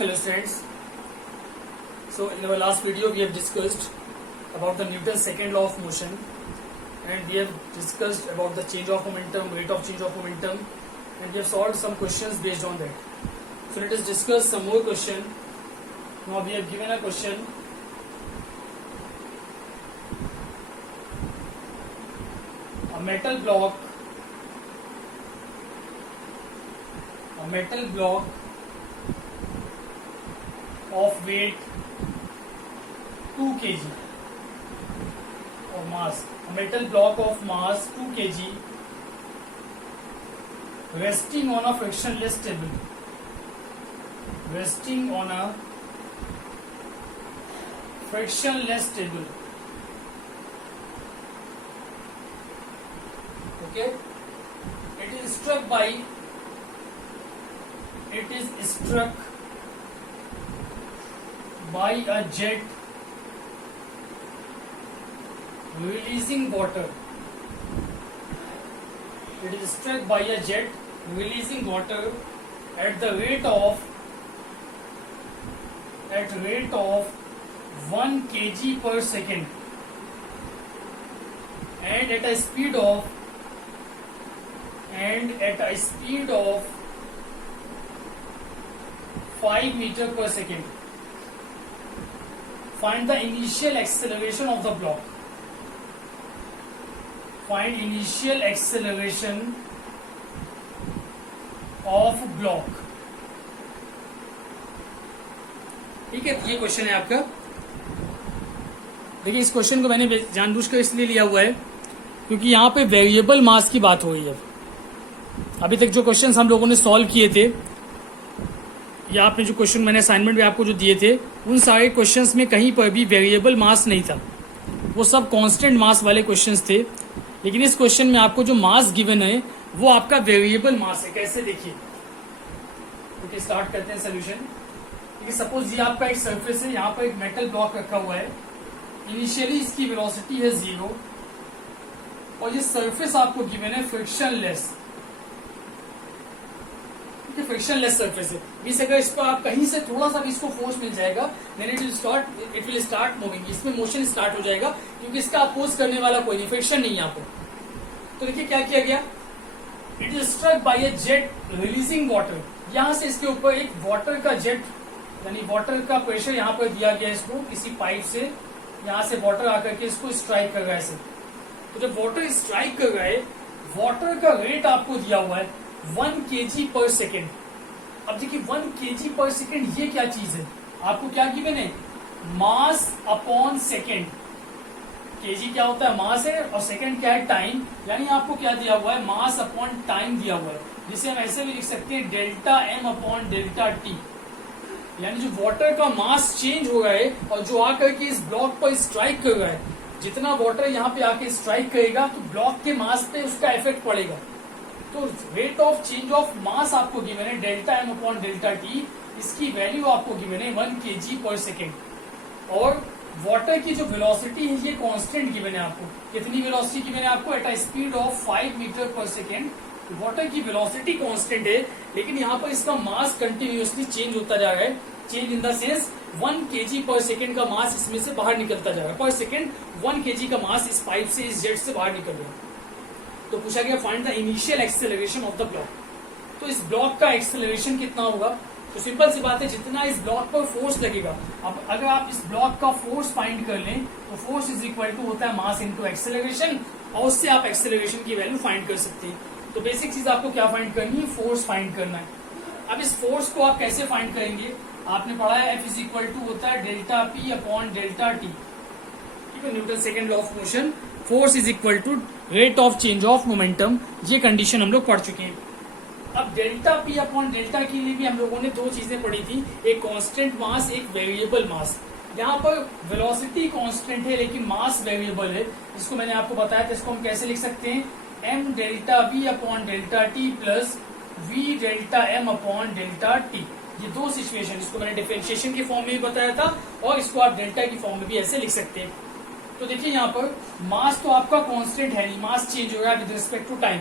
Hello students. So in our last video we have discussed about the Newton's second law of motion, and we have discussed about the change of momentum, rate of change of momentum, and we have solved some questions based on that. So let us discuss some more question. Now we have given a question. A metal block of weight 2 kg or mass, a metal block of mass 2 kg resting on a frictionless table, okay, it is struck by a jet releasing water. It is struck by a jet releasing water at the rate of 1 kg per second and at a speed of 5 meter per second. Find the initial acceleration of the block. Find initial acceleration of block. ठीक है, ये question है आपका. देखिए इस question को मैंने जानबूझकर इसलिए लिया हुआ है क्योंकि यहाँ पे वेरिएबल मास की बात हो रही है. अभी तक जो क्वेश्चंस हम लोगों ने सॉल्व किए थे या आपने जो क्वेश्चन मैंने असाइनमेंट में आपको जो दिए थे, उन सारे क्वेश्चंस में कहीं पर भी वेरिएबल मास नहीं था. वो सब कांस्टेंट मास वाले क्वेश्चंस थे. लेकिन इस क्वेश्चन में आपको जो मास गिवन है वो आपका वेरिएबल मास है. कैसे देखिए, ओके स्टार्ट करते हैं सोल्यूशन. देखिए सपोज ये आपका एक सरफेस है, यहाँ पर एक मेटल ब्लॉक रखा हुआ है. इनिशियली इसकी वेलोसिटी है 0 और ये सरफेस आपको गिवन है फ्रिक्शनलेस. फ्रिक्शनलेस सरफेस है. इस अगर इस पर आप कहीं से थोड़ा सा भी इसको फोर्स मिल जाएगा then it will start moving. इसमें मोशन स्टार्ट हो जाएगा क्योंकि इसका अपोज करने वाला कोई नहीं, फ्रिक्शन नहीं यहाँ पर. तो देखिए क्या किया गया, it is struck by a jet releasing water. यहां से इसके ऊपर एक वाटर का जेट यानी वाटर का प्रेशर यहाँ पर दिया गया इसको किसी पाइप से. यहाँ से वाटर आकर के इसको स्ट्राइक कर रहा है. तो जब वाटर स्ट्राइक कर रहा है, वाटर का रेट आपको दिया हुआ है 1 kg पर सेकेंड. अब देखिए 1 kg पर सेकेंड ये क्या चीज है, आपको क्या गिवन है, मास अपॉन सेकेंड. केजी क्या होता है, मास है, और सेकेंड क्या है, टाइम. यानी आपको क्या दिया हुआ है, मास अपॉन टाइम दिया हुआ है, जिसे हम ऐसे भी लिख सकते हैं delta M upon delta T. यानी जो वाटर का मास चेंज हो रहा है और जो आकर के इस ब्लॉक पर स्ट्राइक कर रहा है, जितना वाटर यहाँ पे आके स्ट्राइक करेगा तो ब्लॉक के मास पे उसका इफेक्ट पड़ेगा. तो rate of change of mass आपको गिवन है delta M upon delta T. इसकी वैल्यू आपको गिवन है 1 kg पर सेकेंड. और वाटर की जो वेलोसिटी है ये कांस्टेंट गिवन है आपको. कितनी वेलोसिटी गिवन है आपको, at a speed of 5 metre पर सेकेंड. वाटर की वेलोसिटी कांस्टेंट है, लेकिन यहाँ पर इसका मास कंटिन्यूअसली चेंज होता जा रहा है. Change in the sense 1 kg पर सेकेंड का मास इसमें से बाहर निकलता जा रहा है. पर सेकेंड 1 kg का मास इस पाइप से, इस जेट से बाहर निकल रहा है. तो पूछा गया find the initial acceleration of the block. तो इस ब्लॉक का एक्सेलरेशन कितना होगा, तो सिंपल सी बात है, जितना इस ब्लॉक पर फोर्स लगेगा. अब अगर आप इस ब्लॉक का फोर्स फाइंड कर लें तो फोर्स इज इक्वल टू होता है मास इनटू एक्सेलरेशन, और उससे आप एक्सेलरेशन की वैल्यू फाइंड कर सकते हैं. तो बेसिक चीज आपको क्या फाइंड करनी है, फोर्स फाइंड करना है. अब इस फोर्स को आप कैसे फाइंड करेंगे, आपने पढ़ा है F इज इक्वल टू होता है delta P upon delta T. ठीक है, Newton second law of motion. Force is equal to rate of change of momentum. ये कंडीशन हम लोग पढ़ चुके हैं. अब डेल्टा पी अपॉन डेल्टा के लिए भी हम लोगों ने दो चीजें पढ़ी थी, एक कांस्टेंट मास, एक वेरिएबल मास. यहाँ पर वेलोसिटी कांस्टेंट है लेकिन मास वेरिएबल है. इसको मैंने आपको बताया था, इसको हम कैसे लिख सकते हैं, M delta V upon delta T plus V delta M upon delta T. ये दो सिचुएशन, इसको मैंने डिफरेंशिएशन के फॉर्म में भी बताया था और इसको आप डेल्टा की फॉर्म में भी ऐसे लिख सकते हैं. तो देखिए यहाँ पर मास तो आपका कांस्टेंट है नहीं, मास चेंज हो रहा है विद रिस्पेक्ट टू टाइम.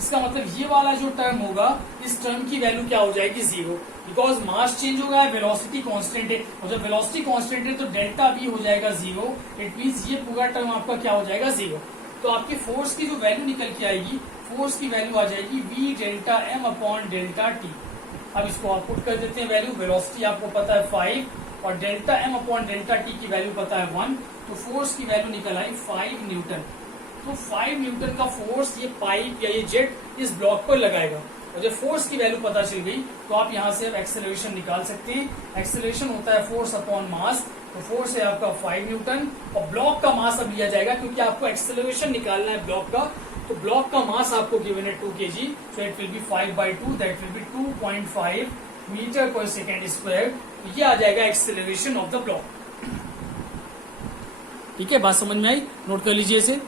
इसका मतलब ये वाला जो टर्म होगा, इस टर्म की वैल्यू क्या हो जाएगी, 0, बिकॉज मास चेंज होगा, वेलोसिटी कांस्टेंट है, और जब वेलोसिटी कांस्टेंट है तो डेल्टा v हो जाएगा 0, इट मींस ये पूरा टर्म आपका क्या हो जाएगा, 0। तो आपकी फोर्स की जो वैल्यू निकल के आएगी, फोर्स की वैल्यू आ जाएगी v delta m upon delta t। अब इसको आप पुट कर देते हैं वैल्यू, वेलोसिटी आपको पता है 5 और delta m upon delta t की वैल्यू पता है 1, तो फोर्स की वैल्यू निकल आई 5 न्यूटन। तो 5 न्यूटन का फोर्स ये पाइप या ये जेट इस ब्लॉक पर लगाएगा, और जब फोर्स की वैल्यू पता चल गई तो आप यहाँ से अब एक्सेलरेशन निकाल सकते हैं। एक्सेलरेशन होता है फोर्स अपॉन मास, तो फोर्स है आपका 5 न्यूटन, और ब्लॉक का मास अब लिया जाएगा क्योंकि आपको एक्सेलरेशन निकालना है ब्लॉक का, तो ब्लॉक का मास आपको गिवन है 2 kg, so it will be 5/2, that will be 2.5 metre पर सेकेंड स्क्वायर। ये आ जाएगा एक्सेलरेशन ऑफ द ब्लॉक। ठीक है, बात समझ में आई, नोट कर लीजिए इसे।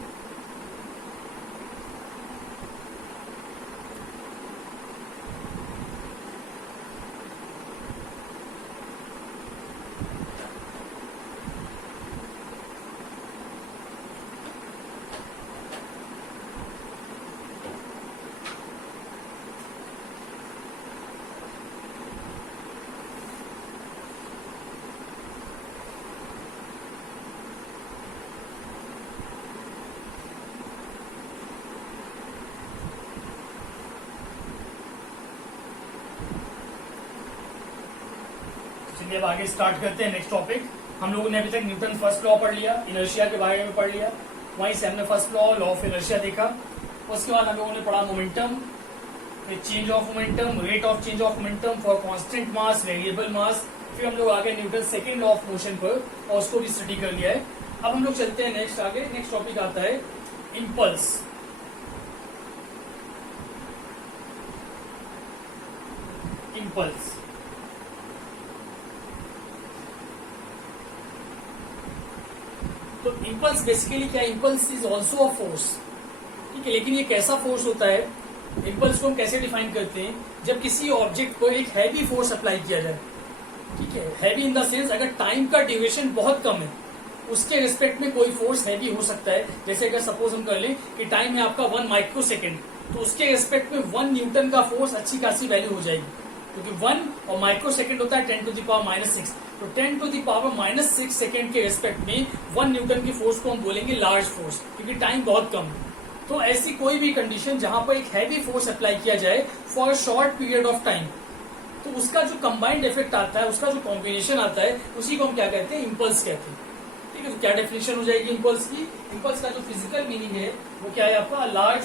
अब आगे स्टार्ट करते हैं नेक्स्ट टॉपिक। हम लोगों ने अभी तक न्यूटन फर्स्ट लॉ पढ़ लिया, इनर्शिया के बारे में पढ़ लिया, वहीं से हमने फर्स्ट लॉ ऑफ इनर्शिया देखा। उसके बाद हम लोगों ने पढ़ा momentum, change of momentum, rate of change of momentum for constant mass, variable mass. फिर हम लोग आगे Newton second law of motion पर, और उसको भी स्टडी कर लिया है। अब हम लोग चलते हैं नेक्स्ट आगे। नेक्स्ट टॉपिक आता है इम्पल्स। इम्पल्स तो इम्पल्स बेसिकली क्या, impulse is also a force. ठीक है, लेकिन ये कैसा फोर्स होता है, इम्पल्स को हम कैसे डिफाइन करते हैं, जब किसी ऑब्जेक्ट को एक हैवी फोर्स अप्लाई किया जाए। ठीक है, हैवी इन द सेंस अगर टाइम का ड्यूरेशन बहुत कम है, उसके रिस्पेक्ट में कोई फोर्स हैवी हो सकता है। जैसे अगर सपोज हम कर लें कि टाइम है आपका 1 माइक्रो सेकेंड, तो उसके रिस्पेक्ट में 1 न्यूटन का फोर्स अच्छी खासी वैल्यू हो जाएगी, क्योंकि 1 और माइक्रो सेकेंड होता है 10⁻⁻⁶। तो 10⁻⁻⁶ सेकेंड के रिस्पेक्ट में 1 न्यूटन की फोर्स को हम बोलेंगे लार्ज फोर्स, क्योंकि टाइम बहुत कम है। तो ऐसी कोई भी कंडीशन जहां पर एक हैवी फोर्स अप्लाई किया जाए for a short period of time, तो उसका जो कंबाइंड इफेक्ट आता है, उसका जो कॉम्बिनेशन आता है, उसी को हम क्या कहते हैं, इम्पल्स कहते हैं। ठीक है, तो क्या डेफिनेशन हो जाएगी इम्पल्स की। इम्पल्स का जो फिजिकल मीनिंग है वो क्या है आपका, large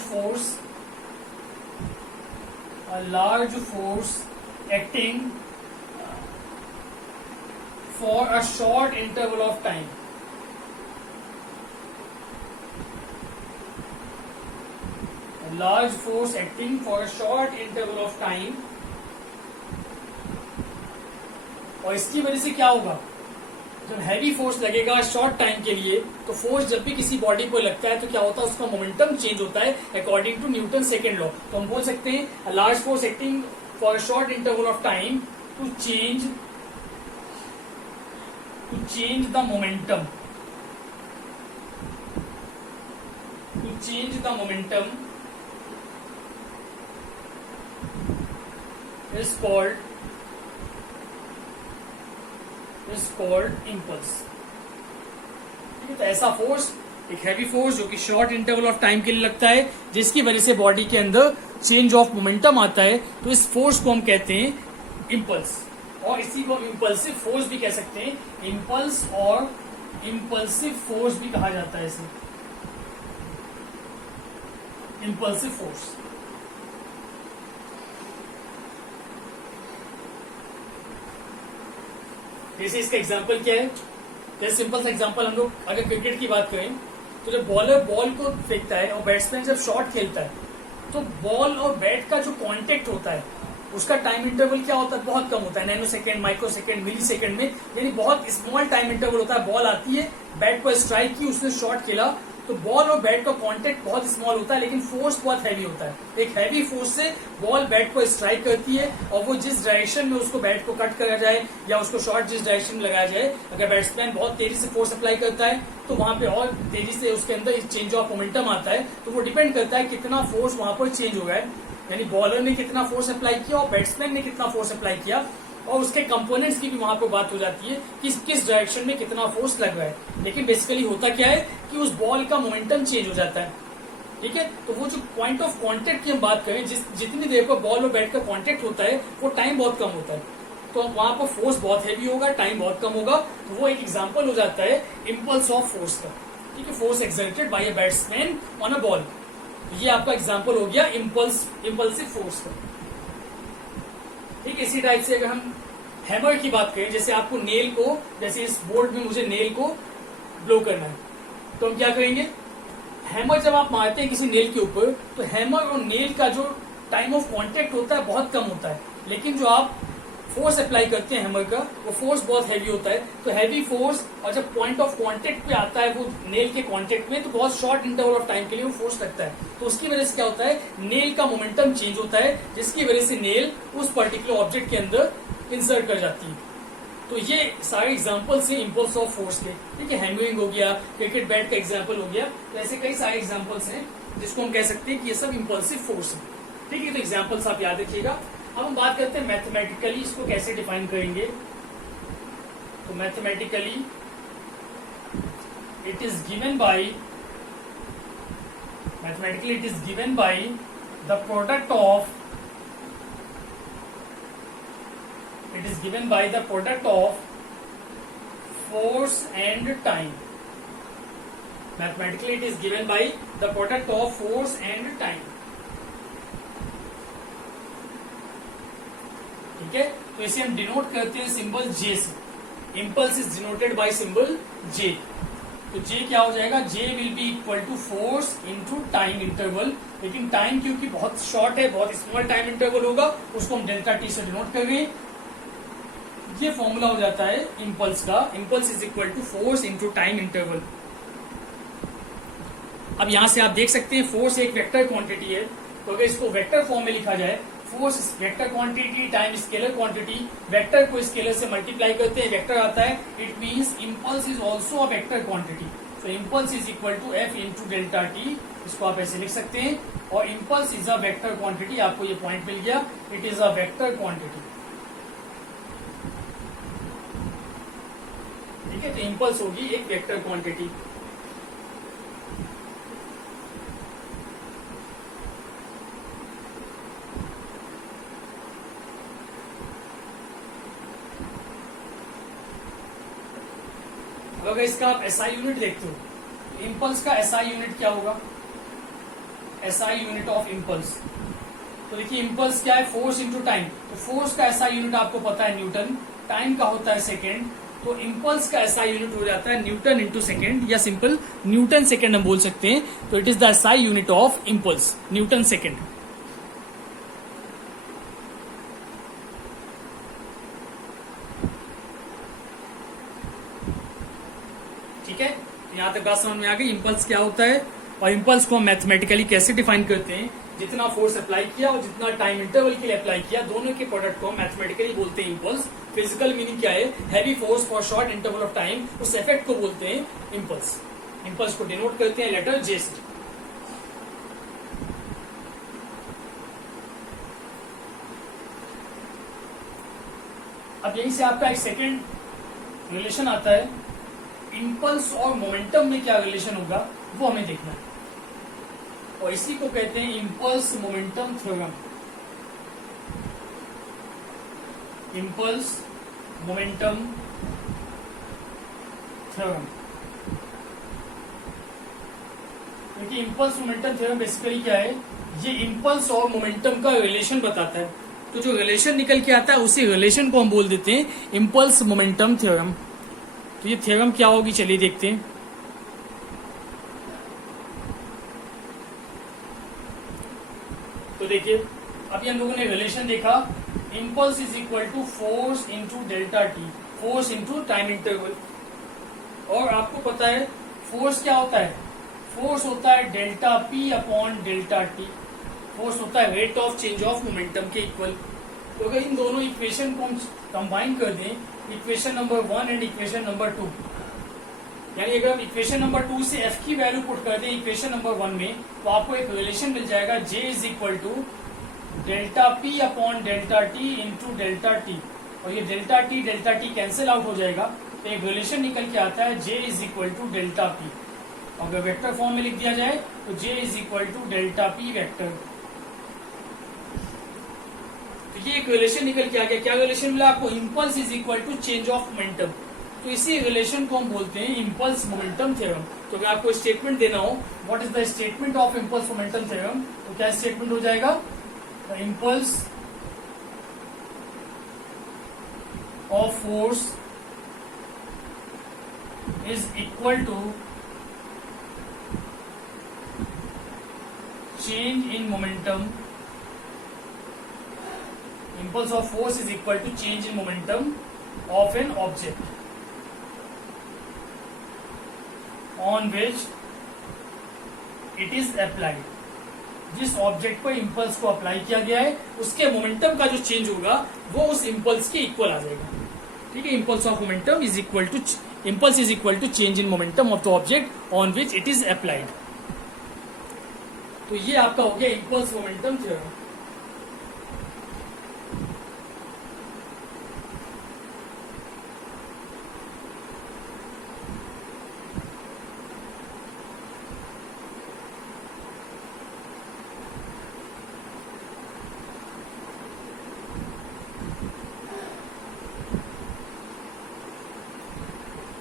force acting for a short interval of time। A large force acting for a short interval of time। और इसकी वजह से क्या होगा, जब हैवी फोर्स लगेगा शॉर्ट टाइम के लिए, तो फोर्स जब भी किसी बॉडी को लगता है तो क्या होता है, उसका मोमेंटम चेंज होता है according to Newton second law. तो हम बोल सकते हैं a large force acting for a short interval of time to change the momentum, is called impulse। ठीक है, तो ऐसा फोर्स, एक हैवी फोर्स जो कि शॉर्ट इंटरवल ऑफ टाइम के लिए लगता है, जिसकी वजह से बॉडी के अंदर चेंज ऑफ मोमेंटम आता है, तो इस फोर्स को हम कहते हैं इम्पल्स। और इसी को इम्पल्सिव फोर्स भी कह सकते हैं, इम्पल्स और इम्पल्सिव फोर्स भी कहा जाता है इसे, इम्पल्सिव फोर्स। जैसे इसका एग्जांपल क्या है, जैसे सिंपल सा एग्जांपल हम लोग अगर क्रिकेट की बात करें, तो जब बॉलर बॉल को फेंकता है और बैट्समैन जब शॉट खेलता है, तो बॉल और बैट का जो कांटेक्ट होता है, उसका टाइम इंटरवल क्या होता है, बहुत कम होता है, नैनो सेकेंड, माइक्रो सेकेंड, मिली सेकेंड में, यानी बहुत स्मॉल टाइम इंटरवल होता है। बॉल आती है, बैट पर स्ट्राइक की, उसने शॉट खेला, तो बॉल और बैट का कांटेक्ट बहुत स्मॉल होता है लेकिन फोर्स बहुत हैवी होता है। एक हैवी फोर्स से बॉल बैट को स्ट्राइक करती है और वो जिस डायरेक्शन में उसको बैट को कट करा जाए या उसको शॉट जिस डायरेक्शन में लगाया जाए, अगर बैट्समैन बहुत तेजी से फोर्स अप्लाई करता है तो वहां पे और तेजी से उसके अंदर चेंज ऑफ मोमेंटम आता है। तो वो डिपेंड करता है कितना फोर्स वहां पर चेंज हो गया है, यानी बॉलर ने कितना फोर्स अप्लाई किया और बैट्समैन ने कितना फोर्स अप्लाई किया, और उसके कंपोनेंट्स की भी वहां पर बात हो जाती है कि किस डायरेक्शन में कितना फोर्स लग रहा है। लेकिन बेसिकली होता क्या है कि उस बॉल का मोमेंटम चेंज हो जाता है, ठीक है। तो वो जो पॉइंट ऑफ कांटेक्ट की हम बात करें, जितनी देर पर बॉल और बैट का कांटेक्ट होता है वो टाइम बहुत कम होता है, तो वहां पर फोर्स बहुत हैवी होगा, टाइम बहुत कम होगा। तो वो एक एग्जाम्पल हो जाता है इम्पल्स ऑफ फोर्स का, ठीक है, force exerted by a batsman on a ball. ये आपका एग्जाम्पल हो गया इम्पल्सिव फोर्स का। ठीक, इसी टाइप से अगर हम हैमर की बात करें, जैसे आपको नेल को, जैसे इस बोर्ड में मुझे नेल को ब्लो करना है, तो हम क्या करेंगे, हैमर जब आप मारते हैं किसी नेल के ऊपर, तो हैमर और नेल का जो टाइम ऑफ कांटेक्ट होता है बहुत कम होता है, लेकिन जो आप फोर्स अप्लाई करते हैं हैमर का, वो फोर्स बहुत हैवी होता है। तो हैवी फोर्स और जब पॉइंट ऑफ कांटेक्ट पे आता है वो नेल के कांटेक्ट में, तो बहुत शॉर्ट इंटरवल ऑफ टाइम के लिए वो फोर्स लगता है। तो उसकी वजह से क्या होता है, नेल का मोमेंटम चेंज होता है, जिसकी वजह से नेल उस पर्टिकुलर ऑब्जेक्ट के अंदर इंसर्ट कर जाती है। तो ये सारे एग्जांपल्स हैं इम्पल्स ऑफ फोर्स के, ठीक है। हैमरिंग हो गया, क्रिकेट बैट का एग्जांपल हो गया, तो ऐसे कई सारे एग्जांपल्स हैं जिसको हम कह सकते हैं कि ये सब इम्पल्सिव फोर्स है, ठीक है। तो एग्जांपल्स आप याद रखिएगा। अब हम बात करते हैं मैथमेटिकली इसको कैसे डिफाइन करेंगे। तो mathematically it is given by the product of force and time. Mathematically it is given by the product of force and time. ठीक है, तो इसे हम डिनोट करते हैं सिंबल J से। Impulse is denoted by symbol J। तो J क्या हो जाएगा, J will be equal to force into time interval, लेकिन टाइम क्योंकि बहुत शॉर्ट है, बहुत स्मॉल टाइम इंटरवल होगा, उसको हम डेल्टा T से डिनोट कर रहे हैं। ये फॉर्मूला हो जाता है इम्पल्स का, impulse is equal to force into time interval. अब यहां से आप देख सकते हैं फोर्स एक वेक्टर क्वांटिटी है, तो अगर इसको वेक्टर फॉर्म में लिखा जाए, force vector quantity time scalar quantity, vector को स्केलर से मल्टीप्लाई करते हैं, वेक्टर आता है, it means impulse is also a vector quantity. तो impulse is equal to F into delta T, इसको आप ऐसे लिख सकते हैं। और impulse is a vector quantity, आपको ये पॉइंट मिल गया, it is a vector quantity, ठीक है। तो इम्पल्स होगी एक वेक्टर क्वांटिटी। अगर इसका आप एसआई यूनिट देखते हो, इम्पल्स का एसआई यूनिट क्या होगा, एसआई यूनिट ऑफ इम्पल्स। तो देखिए इम्पल्स क्या है, फोर्स इंटू टाइम। तो फोर्स का एसआई यूनिट आपको पता है न्यूटन, टाइम का होता है सेकेंड, तो इम्पल्स का एसआई यूनिट हो जाता है न्यूटन इंटू सेकेंड, या सिंपल न्यूटन सेकेंड हम बोल सकते हैं। तो it is the SI unit of impulse, Newton second. ठीक है, यहां तक बात समझ में आ गई इम्पल्स क्या होता है, और इम्पल्स को हम मैथमेटिकली कैसे डिफाइन करते हैं। जितना फोर्स अप्लाई किया और जितना टाइम इंटरवल के लिए अप्लाई किया, दोनों के प्रोडक्ट को मैथमेटिकली बोलते हैं इम्पल्स। फिजिकल मीनिंग क्या है, heavy force for short interval of time, उस इफेक्ट को बोलते हैं इम्पल्स। इम्पल्स को डिनोट करते हैं लेटर J से। अब यहीं से आपका एक सेकेंड रिलेशन आता है, इम्पल्स और मोमेंटम में क्या रिलेशन होगा वो हमें देखना है, और इसी को कहते हैं impulse momentum theorem. Impulse momentum theorem, क्योंकि इम्पल्स मोमेंटम थ्योरम बेसिकली क्या है, ये इम्पल्स और मोमेंटम का रिलेशन बताता है। तो जो रिलेशन निकल के आता है उसी रिलेशन को हम बोल देते हैं इम्पल्स मोमेंटम थ्योरम। तो ये थ्योरम क्या होगी, चलिए देखते हैं। तो देखिए अभी हम लोगों ने रिलेशन देखा, impulse is equal to force into delta T, force into time interval. और आपको पता है फोर्स क्या होता है, फोर्स होता है delta P upon delta T. Force होता है rate of change of momentum के इक्वल। तो अगर इन दोनों इक्वेशन को हम कंबाइन कर दें, equation number 1 and equation number 2, यानी अगर हम इक्वेशन नंबर 2 से एफ की वैल्यू पुट कर दें इक्वेशन नंबर 1 में, तो आपको एक रिलेशन मिल जाएगा J is equal to delta P upon delta T into delta T, और ये डेल्टा टी कैंसिल आउट हो जाएगा, तो एक रिलेशन निकल के आता है J is equal to delta P. अगर वेक्टर फॉर्म में लिख दिया जाए तो J is equal to delta P vector. तो ये एक रिलेशन निकल के आ गया। क्या रिलेशन मिला आपको? Impulse is equal to change of momentum. तो इसी रिलेशन को हम बोलते हैं इम्पल्स मोमेंटम थ्योरम। तो अगर आपको स्टेटमेंट देना हो what is the statement of impulse momentum theorem, तो क्या स्टेटमेंट हो जाएगा? Impulse of force is equal to change in momentum. Impulse of force is equal to change in momentum of an object on which it is applied. जिस object पर impulse को apply किया गया है उसके मोमेंटम का जो चेंज होगा वो उस इम्पल्स के इक्वल आ जाएगा। ठीक है, impulse of momentum is equal to impulse is equal to change in momentum of the object on which it is applied. तो ये आपका हो गया इम्पल्स मोमेंटम थ्योरम।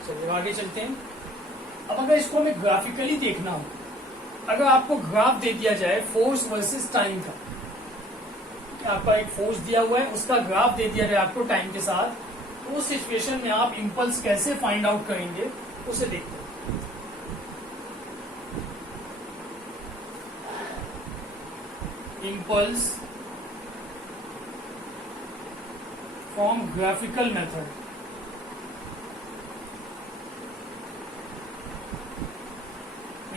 चलिए आगे चलते हैं। अब अगर इसको हमें ग्राफिकली देखना हो, अगर आपको ग्राफ दे दिया जाए फोर्स वर्सेस टाइम का, आपका एक फोर्स दिया हुआ है उसका ग्राफ दे दिया जाए आपको टाइम के साथ, तो उस सिचुएशन में आप इम्पल्स कैसे फाइंड आउट करेंगे उसे देखते हैं। Impulse from graphical method.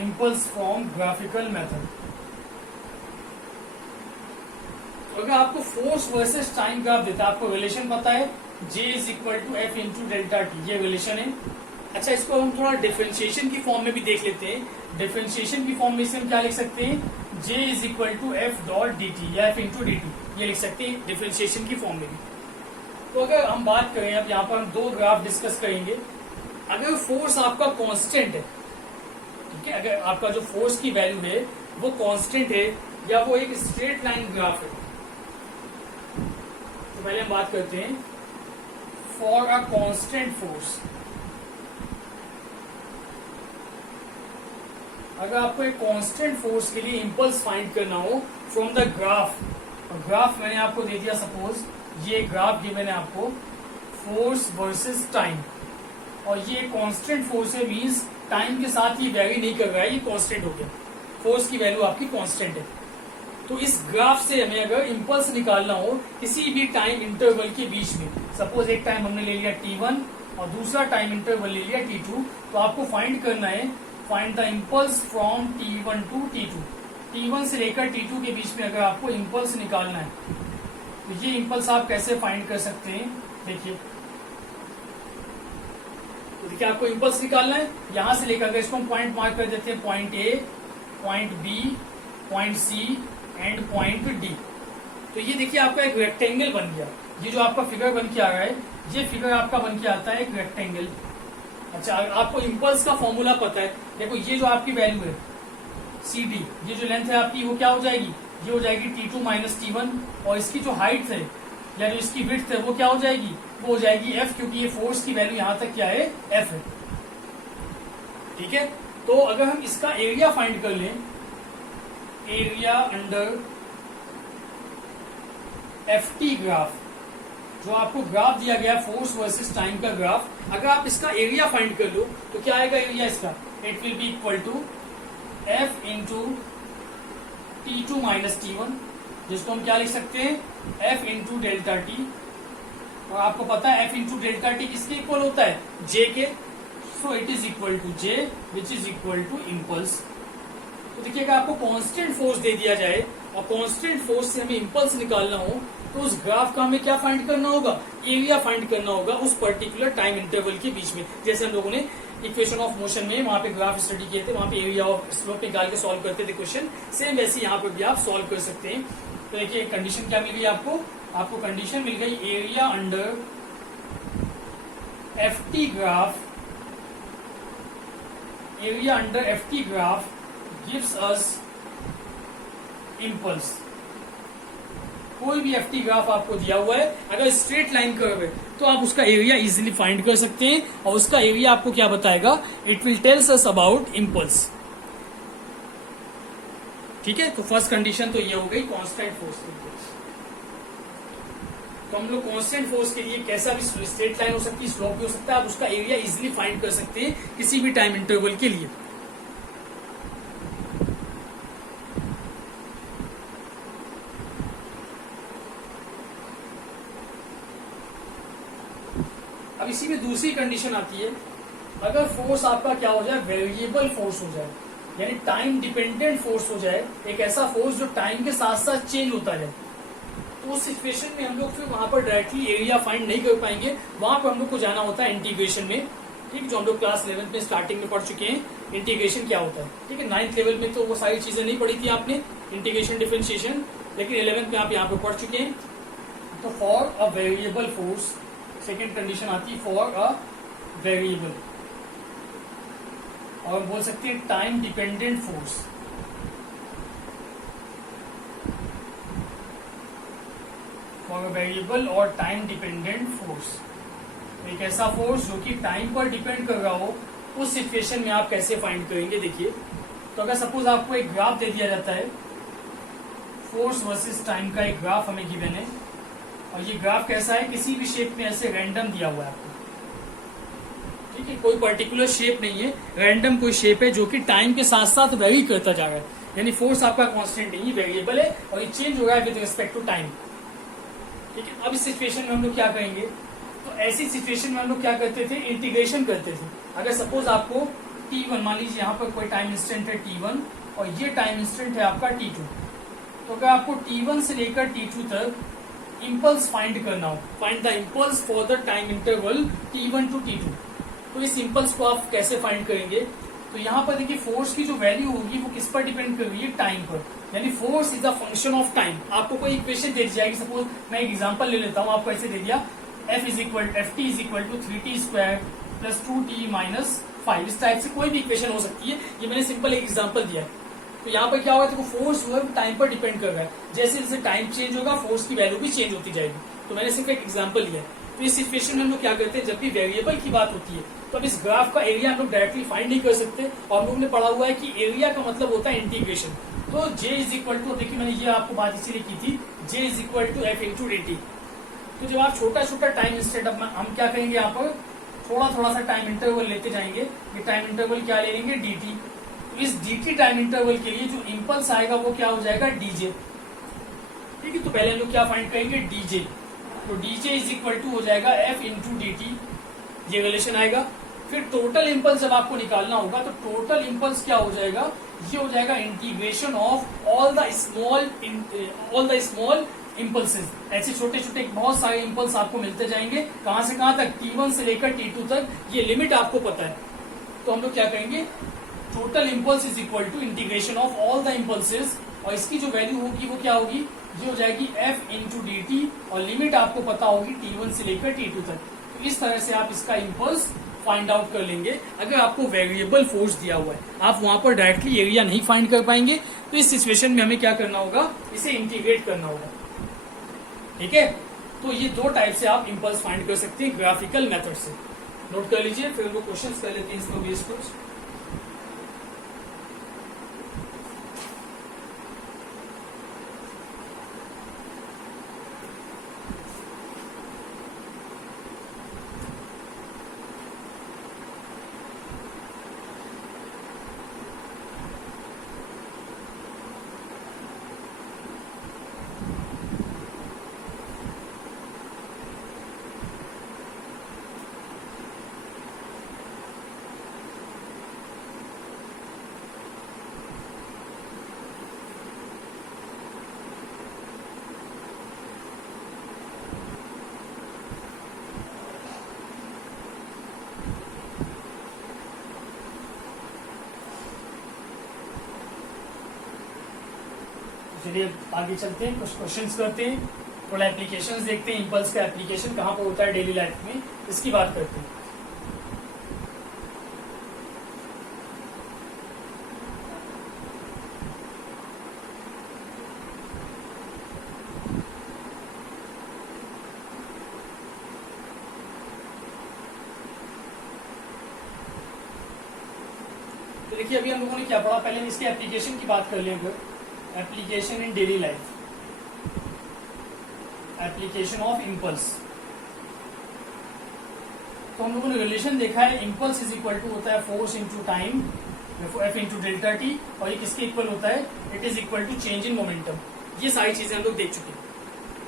Impulse from graphical method. तो अगर आपको फोर्स वर्सेस टाइम ग्राफ देता है, आपको रिलेशन पता है J is equal to F into delta T, ये रिलेशन है। अच्छा, इसको हम थोड़ा डिफरेंशिएशन की फॉर्म में भी देख लेते हैं। डिफरेंशिएशन की फॉर्म में इसे हम क्या लिख सकते हैं? J is equal to F dot D T या एफ इंटू डी टी, ये लिख सकते हैं डिफरेंशिएशन की फॉर्म में भी। तो अगर हम बात करें, अब यहाँ पर हम दो ग्राफ डिस्कस करेंगे। अगर फोर्स आपका कांस्टेंट है, ठीक है, अगर आपका जो फोर्स की वैल्यू है वो कांस्टेंट है या वो एक स्ट्रेट लाइन ग्राफ है, तो पहले हम बात करते हैं फॉर अ कांस्टेंट फोर्स। अगर आपको एक कांस्टेंट फोर्स के लिए इंपल्स फाइंड करना हो फ्रॉम द ग्राफ, और ग्राफ मैंने आपको दे दिया, सपोज ये ग्राफ गिवन है आपको फोर्स वर्सेस टाइम, और ये कांस्टेंट फोर्स है, मींस टाइम के साथ ये वेरी नहीं कर रहा है, ये कांस्टेंट हो गया, फोर्स की वैल्यू आपकी कांस्टेंट है। तो इस ग्राफ से हमें अगर इंपल्स निकालना हो किसी भी टाइम इंटरवल के बीच में, सपोज एक टाइम हमने ले लिया t1 और दूसरा टाइम इंटरवल ले लिया t2, तो आपको फाइंड करना है, find the impulse from t1 to t2। t1 से लेकर t2 के बीच में अगर आपको इंपल्स निकालना है, तो ये इंपल्स आप कैसे फाइंड कर सकते हैं? देखिए, तो देखिए आपको इंपल्स निकालना है यहां से लेकर, अगर इसको हम पॉइंट मार्क कर देते हैं, point A, point B, point C and point D. तो ये देखिए आपका एक रेक्टेंगल बन गया। ये जो आपका फिगर बन के आ रहा है, ये फिगर आपका बन के आता है एक रेक्टेंगल। अच्छा, आपको इंपल्स का फॉर्मूला पता है, देखो ये जो आपकी वैल्यू है सी डी, ये जो लेंथ है आपकी वो क्या हो जाएगी? ये हो जाएगी t2 माइनस t1, और इसकी जो हाइट है या जो इसकी विड्थ है वो क्या हो जाएगी? वो हो जाएगी f, क्योंकि ये फोर्स की वैल्यू यहां तक क्या है? f है। ठीक है, तो अगर हम इसका एरिया फाइंड कर लें, एरिया अंडर ft ग्राफ, जो आपको ग्राफ दिया गया फोर्स वर्सेस टाइम का ग्राफ, अगर आप इसका एरिया फाइंड कर लो तो क्या आएगा एरिया इसका? It will be equal to f into t2 minus t1, जिसको हम क्या लिख सकते हैं? f into delta T. और आपको पता है f इंटू डेल्टा टी किसके इक्वल होता है? j के। So it is equal to j which is equal to impulse. तो देखिएगा आपको कांस्टेंट फोर्स दे दिया जाए और कांस्टेंट फोर्स से हमें इंपल्स निकालना हो तो उस ग्राफ का हमें क्या फाइंड करना होगा, एरिया फाइंड करना होगा उस पर्टिकुलर टाइम इंटरवल के बीच में। जैसे हम लोगों ने इक्वेशन ऑफ मोशन में वहां पे ग्राफ स्टडी किए थे, वहां पे एरिया ऑफ स्लोप निकाल के सॉल्व करते थे क्वेश्चन, सेम वैसे यहाँ पे भी आप सॉल्व कर सकते हैं। तो देखिए कंडीशन क्या मिल गई आपको कंडीशन मिल गई area under FT graph, area under FT graph gives us impulse. कोई भी एफटी ग्राफ आपको दिया हुआ है, अगर स्ट्रेट लाइन कर्व है तो आप उसका एरिया इजीली फाइंड कर सकते हैं और उसका एरिया आपको क्या बताएगा, it will tells us about impulse. ठीक है, तो फर्स्ट कंडीशन तो ये हो गई कांस्टेंट फोर्स। तो हम लोग कांस्टेंट फोर्स के लिए कैसा भी स्ट्रेट लाइन हो सकती है, स्लोप भी हो सकता है, आप उसका एरिया इजीली फाइंड कर सकते हैं किसी भी टाइम इंटरवल के लिए। अब इसी में दूसरी कंडीशन आती है, अगर फोर्स आपका क्या हो जाए, वेरिएबल फोर्स हो जाए, यानी टाइम डिपेंडेंट फोर्स हो जाए, एक ऐसा फोर्स जो टाइम के साथ साथ चेंज होता है, तो उस सिचुएशन में हम लोग फिर वहां पर डायरेक्टली एरिया फाइंड नहीं कर पाएंगे, वहां पर हम लोग को जाना होता है इंटीग्रेशन में। ठीक, जो हम लोग क्लास 11th में स्टार्टिंग में पढ़ चुके हैं, इंटीग्रेशन क्या होता है। ठीक है, 9th लेवल में तो वो सारी चीजें नहीं पढ़ी थी आपने, इंटीग्रेशन डिफरेंशिएशन, लेकिन 11th में आप यहाँ पे पढ़ चुके हैं। तो for a variable force second condition आती है फॉर अ वेरिएबल, और बोल सकते हैं time dependent force. For a variable और टाइम डिपेंडेंट फोर्स, एक ऐसा फोर्स जो कि टाइम पर डिपेंड कर रहा हो, उस सिचुएशन में आप कैसे फाइंड करेंगे। देखिए, तो अगर सपोज आपको एक ग्राफ दे दिया जाता है, फोर्स वर्सेस टाइम का एक ग्राफ हमें गिवन है, और ये ग्राफ कैसा है, किसी भी शेप में ऐसे रैंडम दिया हुआ है आपको। ठीक है, कोई पर्टिकुलर शेप नहीं है, रैंडम कोई शेप है जो कि टाइम के साथ साथ वेरी करता जा रहा है, यानी फोर्स आपका कांस्टेंट नहीं, वेरिएबल है और ये चेंज हो रहा है विद रिस्पेक्ट टू टाइम। ठीक है, अब इस सिचुएशन में हम लोग क्या करेंगे, तो ऐसी सिचुएशन में हम लोग क्या करते थे, इंटीग्रेशन करते थे। अगर सपोज आपको t1, मान लीजिए यहाँ पर कोई टाइम इंस्टेंट है t1 और ये टाइम इंस्टेंट है आपका t2, तो अगर आपको t1 से लेकर t2 तक इम्पल्स फाइंड करना हो, find the impulse for the time interval t1 to t2, तो इस इम्पल्स को आप कैसे फाइंड करेंगे। तो यहाँ पर देखिए फोर्स की जो वैल्यू होगी वो किस पर डिपेंड कर रही है, टाइम पर, यानी force is the function of time. आपको कोई इक्वेशन दे दी जाएगी, सपोज मैं एक एग्जांपल ले लेता हूँ, आपको ऐसे दे दिया F T is equal to 3t square plus 2t minus 5, इस टाइप से कोई भी इक्वेशन हो सकती है, ये मैंने सिंपल एक एग्जांपल दिया है। तो यहाँ पर क्या होगा, तो फोर्स जो है टाइम पर डिपेंड कर रहा है, जैसे जैसे टाइम चेंज होगा फोर्स की वैल्यू भी चेंज होती जाएगी। तो मैंने सिर्फ एक एग्जांपल लिया है। तो इस सिचुएशन में हम लोग क्या करते हैं, जब भी वेरिएबल की बात होती है तो अब इस ग्राफ का एरिया हम लोग डायरेक्टली फाइंड नहीं कर सकते, और हम लोग ने पढ़ा हुआ है कि एरिया का मतलब होता है इंटीग्रेशन। तो J इज इक्वल टू, देखिए मैंने ये आपको बात इसीलिए की थी, J is equal to F into dt। तो जब आप छोटा छोटा टाइम इंस्टेंट, अब हम क्या करेंगे, यहाँ पर थोड़ा थोड़ा सा टाइम इंटरवल लेते जाएंगे। ये टाइम इंटरवल क्या ले लेंगे, dt। तो इस dt टाइम इंटरवल के लिए जो इम्पल्स आएगा वो क्या हो जाएगा, dj। ठीक है, तो पहले हम लोग क्या फाइंड करेंगे, dj। तो dj इज इक्वल टू हो जाएगा F इंटू dt, ये रिलेशन आएगा। फिर टोटल इम्पल्स जब आपको निकालना होगा तो टोटल इम्पल्स क्या हो जाएगा, ये हो जाएगा integration of all the small impulses. ऐसे छोटे छोटे बहुत सारे इम्पल्स आपको मिलते जाएंगे, कहां से कहां तक, t1 से लेकर t2 तक, ये लिमिट आपको पता है। तो हम लोग क्या करेंगे, total impulse is equal to integration of all the impulses, और इसकी जो वैल्यू होगी वो क्या होगी, ये हो जाएगी F इंटू dt, और लिमिट आपको पता होगी t1 से लेकर t2 तक। तो इस तरह से आप इसका इम्पल्स फाइंड आउट कर लेंगे। अगर आपको वेरिएबल फोर्स दिया हुआ है, आप वहां पर डायरेक्टली एरिया नहीं फाइंड कर पाएंगे, तो इस सिचुएशन में हमें क्या करना होगा, इसे इंटीग्रेट करना होगा। ठीक है, तो ये दो टाइप से आप इम्पल्स फाइंड कर सकते हैं ग्राफिकल मेथड से। नोट कर लीजिए, फिर वो क्वेश्चन कर लेते हैं इसको बेस पर। चलिए आगे चलते हैं, कुछ क्वेश्चंस करते हैं, थोड़ा एप्लीकेशंस देखते हैं, इम्पल्स का एप्लीकेशन कहाँ पर होता है डेली लाइफ में, इसकी बात करते हैं। तो देखिए अभी हम लोगों ने क्या पढ़ा, पहले इसके एप्लीकेशन की बात कर लें। अगर application in daily life, application of impulse, तो हम लोगों ने रिलेशन देखा है, इम्पल्स इज इक्वल टू होता है force into time, F into delta T, और ये किसके इक्वल होता है, it is equal to change in momentum. ये सारी चीजें हम लोग देख चुके हैं,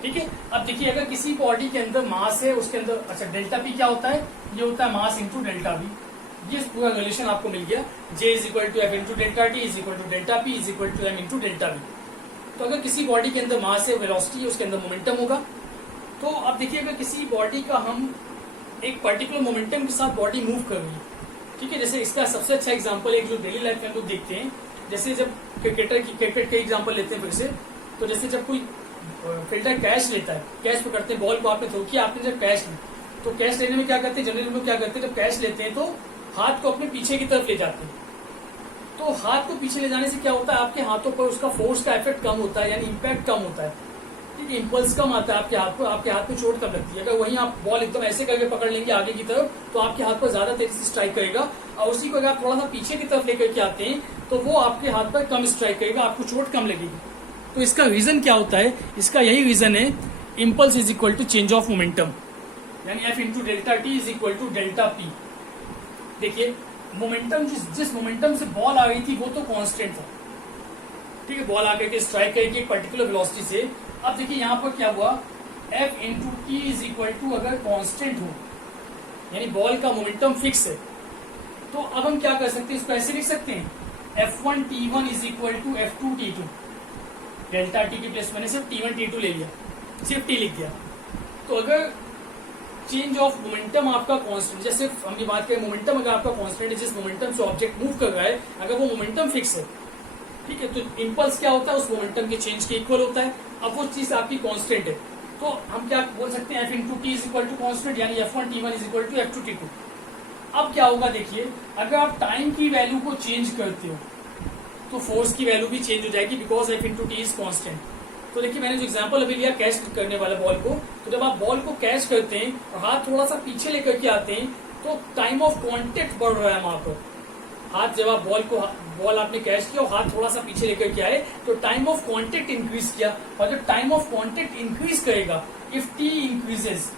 ठीक है। अब देखिए अगर किसी बॉडी के अंदर मास है, उसके अंदर अच्छा डेल्टा पी क्या होता है, ये होता है मास इंटू डेल्टा वी। ये पूरा रिलेशन आपको मिल गया, J is equal to F into delta T is equal to delta P is equal to M into delta V. तो अगर किसी बॉडी के अंदर मास है, वेलोसिटी है, उसके अंदर मोमेंटम होगा। तो अब देखिए अगर किसी बॉडी का हम एक पर्टिकुलर मोमेंटम के साथ बॉडी मूव कर रही है, ठीक है, जैसे इसका सबसे अच्छा एग्जांपल है जो डेली लाइफ में हम लोग देखते हैं, जैसे जब क्रिकेट का एग्जांपल लेते हैं फिर से, तो जैसे जब कोई फील्डर कैच लेता है, कैच पकड़ते हैं, बॉल को आपने थ्रो किया, आपने जब कैच ली, तो कैच लेने में क्या करते हैं, जनरली लोग क्या करते हैं, जब कैच लेते हैं तो हाथ को अपने पीछे की तरफ ले जाते हैं। तो हाथ को पीछे ले जाने से क्या होता है, आपके हाथों पर उसका फोर्स का इफेक्ट कम होता है, यानी इम्पैक्ट कम होता है, ठीक है, इम्पल्स कम आता है आपके हाथ को, आपके हाथ में चोट कम लगती है। अगर वहीं आप बॉल एकदम ऐसे करके पकड़ लेंगे आगे की तरफ, तो आपके हाथ पर ज्यादा तेजी से स्ट्राइक करेगा, और उसी को अगर आप थोड़ा सा पीछे की तरफ लेकर के आते हैं तो वो आपके हाथ पर कम स्ट्राइक करेगा, आपको चोट कम लगेगी। तो इसका रीजन क्या होता है, इसका यही रीजन है, impulse is equal to change of momentum, यानी F into delta T is equal to delta P. देखिए मोमेंटम, जिस मोमेंटम से बॉल आ रही थी वो तो कांस्टेंट था, ठीक है, बॉल आकर के स्ट्राइक करेगी एक पर्टिकुलर वेलोसिटी से। अब देखिए यहाँ पर क्या हुआ, F into T is equal to अगर कांस्टेंट हो, यानी बॉल का मोमेंटम फिक्स है, तो अब हम क्या कर सकते हैं, इसको ऐसे लिख सकते हैं, F1 T1 is equal to F2 T2। Delta T की प्लेस मैंने सिर्फ T1 T2 ले लिया, सिर्फ T लिख दिया। तो अगर चेंज ऑफ मोमेंटम आपका कांस्टेंट, जैसे हम ये बात करें मोमेंटम अगर आपका कांस्टेंट है, जिस मोमेंटम से ऑब्जेक्ट मूव कर रहा है, अगर वो मोमेंटम फिक्स है, ठीक है, तो इम्पल्स क्या होता है, उस मोमेंटम के चेंज के इक्वल होता है। अब वो चीज आपकी कांस्टेंट है, तो हम क्या बोल सकते हैं, F into T is equal to constant, यानी F1 T1 is equal to F2 T2। अब क्या होगा, देखिए अगर आप टाइम की वैल्यू को चेंज करते हो तो फोर्स की वैल्यू भी चेंज हो जाएगी, because F into T is constant. तो देखिए मैंने जो एग्जांपल अभी लिया कैच करने वाला बॉल को, तो जब आप बॉल को कैच करते हैं और हाथ थोड़ा सा पीछे लेकर के आते हैं, तो टाइम ऑफ कांटेक्ट बढ़ रहा है वहां पर। हाथ जब आप बॉल आपने कैच किया और हाथ थोड़ा सा पीछे लेकर के आए, तो टाइम ऑफ कांटेक्ट इंक्रीज किया, और जब टाइम ऑफ कांटेक्ट इंक्रीज करेगा, इफ टी इंक्रीजेस,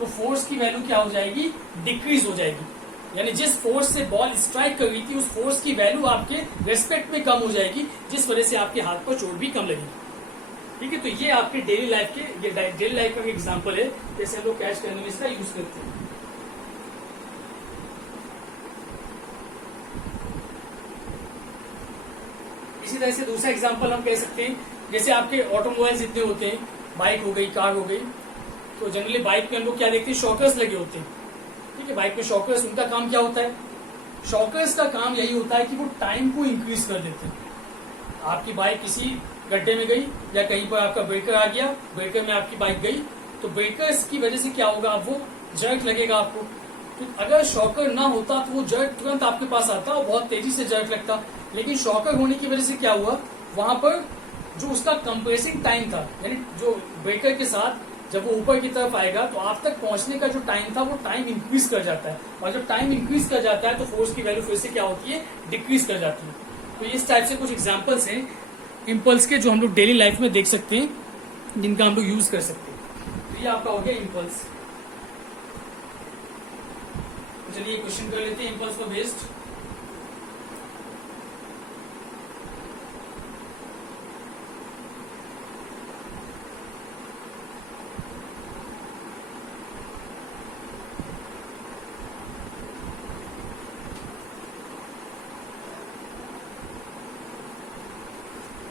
तो फोर्स की वैल्यू क्या हो जाएगी, डिक्रीज हो जाएगी, यानी जिस फोर्स से बॉल स्ट्राइक कर रही थी उस फोर्स की वैल्यू आपके रेस्पेक्ट में कम हो जाएगी, जिस वजह से आपके हाथ पर चोट भी कम लगेगी, ठीक है। तो ये आपके डेली लाइफ के, ये डेली लाइफ का एग्जांपल है, जैसे हम लोग कैच करने में इसका यूज करते हैं। इसी तरह से दूसरा एग्जांपल हम कह सकते हैं, जैसे आपके ऑटोमोबाइल जितने होते हैं, बाइक हो गई, कार हो गई, तो जनरली बाइक में हम लोग क्या देखते हैं, शॉकर्स लगे होते हैं, ठीक है। बाइक में शॉकर्स, उनका काम क्या होता है, शॉकर्स का काम यही होता है कि वो टाइम को इंक्रीज कर देते हैं। आपकी बाइक किसी गड्ढे में गई या कहीं पर आपका ब्रेकर आ गया, ब्रेकर में आपकी बाइक गई, तो ब्रेकर्स की वजह से क्या होगा, वो जर्क लगेगा आपको। तो अगर शॉकर ना होता तो वो जर्क तुरंत आपके पास आता और बहुत तेजी से जर्क लगता, लेकिन शॉकर होने की वजह से क्या हुआ, वहां पर जो उसका कंप्रेसिंग टाइम था, यानी जो ब्रेकर के साथ जब वो ऊपर की तरफ आएगा तो आप तक पहुंचने का जो टाइम था वो टाइम इंक्रीज कर जाता है, और जब टाइम इंक्रीज कर जाता है तो फोर्स की वैल्यू फिर से क्या होती है, डिक्रीज कर जाती है। तो इस टाइप से कुछ एग्जांपल्स हैं इम्पल्स के जो हम लोग डेली लाइफ में देख सकते हैं, जिनका हम लोग यूज कर सकते हैं। तो ये आपका हो गया इम्पल्स। चलिए क्वेश्चन कर लेते हैं इम्पल्स पर बेस्ड।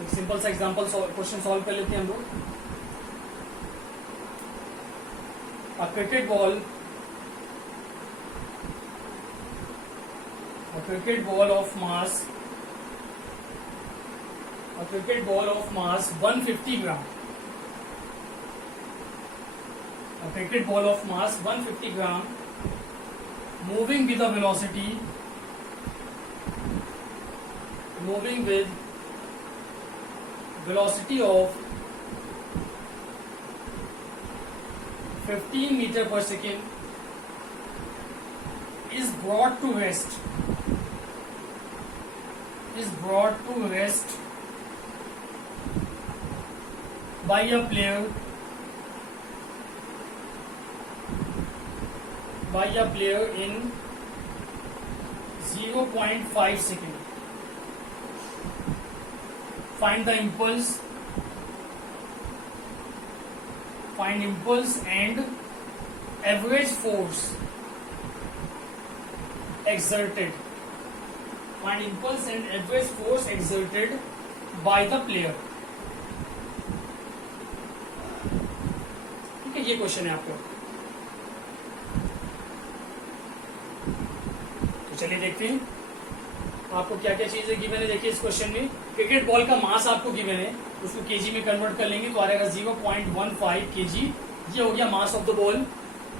सिंपल सा एग्जांपल क्वेश्चन सॉल्व कर लेते हैं हम लोग। A cricket ball of mass a cricket ball of mass 150 gram. A cricket ball of mass 150 gram moving with a velocity of 15 meter per second is brought to rest by a player in 0.5 second. Find impulse and average force exerted. Find impulse and average force exerted by the player. ठीक है, ये question है आपको। तो चलिए देखते हैं आपको क्या क्या चीजें गिवन है। देखिए इस क्वेश्चन में क्रिकेट बॉल का मास आपको गिवन है, उसको केजी में कन्वर्ट कर लेंगे तो आ जाएगा 0.15 केजी। ये हो गया mass of the ball.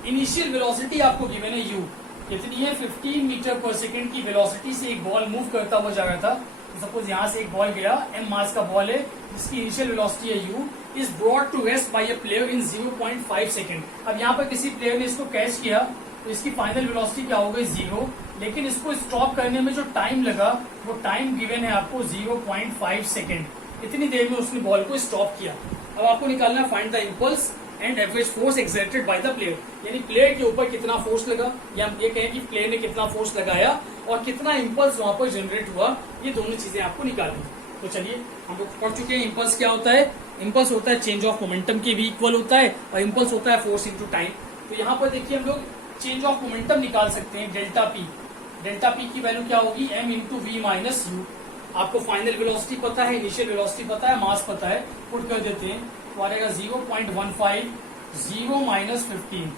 Initial velocity आपको गिवन है u, कितनी है 15 मीटर पर सेकंड की वेलोसिटी से एक बॉल मूव करता हुआ जा रहा था। तो सपोज यहाँ से एक बॉल गया, m मास का बॉल है जिसकी इनिशियल वेलोसिटी है u, is brought to rest by a player in 0.5 second. अब यहाँ पर किसी प्लेयर ने इसको कैच किया तो इसकी फाइनल वेलोसिटी क्या हो गई 0, लेकिन इसको स्टॉप करने में जो टाइम लगा वो टाइम गिवन है आपको 0.5 सेकंड। इतनी देर में उसने बॉल को स्टॉप किया। अब आपको निकालना है find the impulse and average force exerted by the player, यानी प्लेयर के ऊपर कितना फोर्स लगा, या हम ये कहें कि प्लेयर ने कितना फोर्स लगाया और कितना इंपल्स वहां पर जनरेट हुआ। ये दोनों चीजें आपको निकालनी। तो चलिए हम लोग पढ़ चुके हैं इंपल्स क्या होता है। इंपल्स होता है चेंज ऑफ मोमेंटम के भी इक्वल होता है, और इंपल्स होता है फोर्स इंटू टाइम। तो यहाँ पर देखिए हम लोग चेंज ऑफ मोमेंटम निकाल सकते हैं। डेल्टा पी की वैल्यू क्या होगी, m into V minus U. आपको फाइनल वेलोसिटी पता है, इनिशियल वेलोसिटी पता है, मास पता है, पुट कर देते हैं तो आ जाएगा 0.15 0 माइनस 15,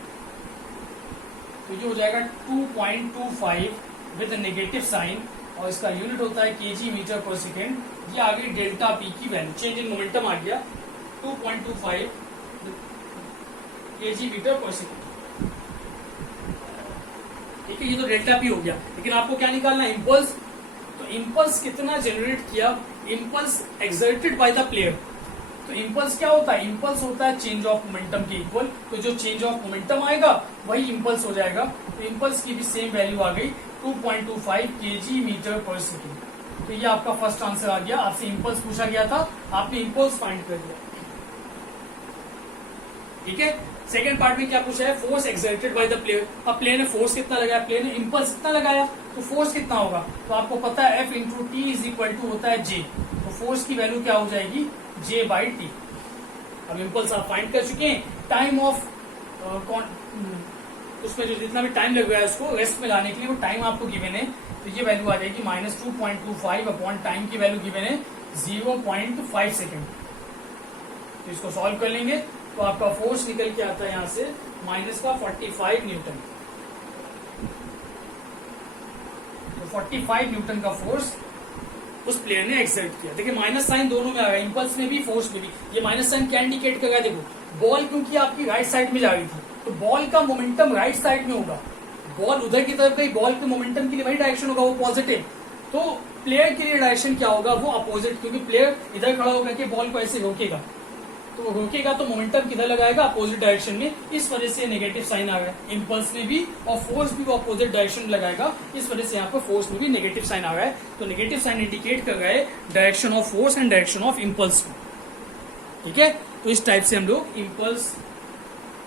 तो ये हो जाएगा 2.25 विद नेगेटिव साइन, और इसका यूनिट होता है केजी मीटर पर सेकेंड। ये आ गई डेल्टा पी की वैल्यू, चेंज इन मोमेंटम आ गया 2.25 केजी मीटर पर सेकेंड। ठीक है, ये तो डेल्टा पी हो गया। लेकिन आपको क्या निकालना है, इम्पल्स। तो इम्पल्स कितना जनरेट किया, impulse exerted by the player. तो इम्पल्स क्या होता है, इम्पल्स होता है चेंज ऑफ मोमेंटम के इक्वल। तो जो चेंज ऑफ मोमेंटम आएगा वही इम्पल्स हो जाएगा। तो इम्पल्स की भी सेम वैल्यू आ गई 2.25 केजी मीटर पर सेकेंड। तो ये आपका फर्स्ट आंसर आ गया। आपसे इम्पल्स पूछा गया था, आपने इम्पल्स फाइंड कर दिया। ठीक है, सेकेंड पार्ट में क्या पूछा है, force exerted by the player. अब प्लेयर ने फोर्स कितना लगाया, प्लेयर ने इम्पल्स कितना लगाया, तो फोर्स कितना होगा, तो आपको पता है F into T is equal to होता है J। तो फोर्स की वैल्यू क्या हो जाएगी, J बाई टी। अब इम्पल्स आप फाइंड कर चुके हैं। टाइम ऑफ उसमें जो जितना भी टाइम लग रहा है उसको रेस्ट में लाने के लिए, वो टाइम आपको गिवन है। तो ये वैल्यू आ जाएगी माइनस 2.25 अपॉन टाइम की वैल्यू गिवन है 0.5 सेकेंड। तो इसको सॉल्व कर लेंगे तो आपका फोर्स निकल के आता है यहां से माइनस का 45 न्यूटन। तो 45 न्यूटन का फोर्स उस प्लेयर ने एक्सर्ट किया। देखिए माइनस साइन दोनों में आ गया, इंपल्स में भी फोर्स में भी। ये माइनस साइन क्या इंडिकेट कर रहा है, देखो बॉल क्योंकि आपकी राइट साइड में जा रही थी तो बॉल का मोमेंटम राइट साइड में होगा। बॉल उधर की तरफ गई, बॉल के मोमेंटम के लिए वही डायरेक्शन होगा, वो पॉजिटिव। तो प्लेयर के लिए डायरेक्शन क्या होगा, वो अपोजिट, क्योंकि प्लेयर इधर खड़ा होकर के बॉल को ऐसे रोकेगा। तो रोकेगा तो मोमेंटम किधर लगाएगा, अपोजिट डायरेक्शन में। इस वजह से नेगेटिव साइन आ गया इम्पल्स में भी, और फोर्स भी वो अपोजिट डायरेक्शन में लगाएगा। इस वजह से यहाँ पर फोर्स में भी नेगेटिव साइन आ रहा है। तो नेगेटिव साइन इंडिकेट कर रहा है direction of force and direction of impulse. ठीक है, तो इस टाइप से हम लोग इम्पल्स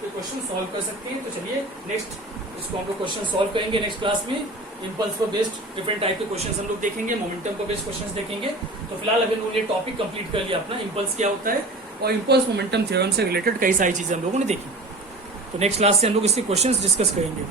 के क्वेश्चन सॉल्व कर सकते हैं। तो चलिए नेक्स्ट इसको हम लोग क्वेश्चन सॉल्व करेंगे नेक्स्ट क्लास में। इम्पल्स पर बेस्ड डिफरेंट टाइप के क्वेश्चंस हम लोग देखेंगे, मोमेंटम पर बेस्ड क्वेश्चंस देखेंगे। तो फिलहाल अभी उन्होंने टॉपिक कंप्लीट कर लिया अपना, इम्पल्स क्या होता है और इम्पल्स मोमेंटम थ्योरम से रिलेटेड कई सारी चीजें हम लोगों ने देखी। तो नेक्स्ट क्लास से हम लोग इसके क्वेश्चंस डिस्कस करेंगे।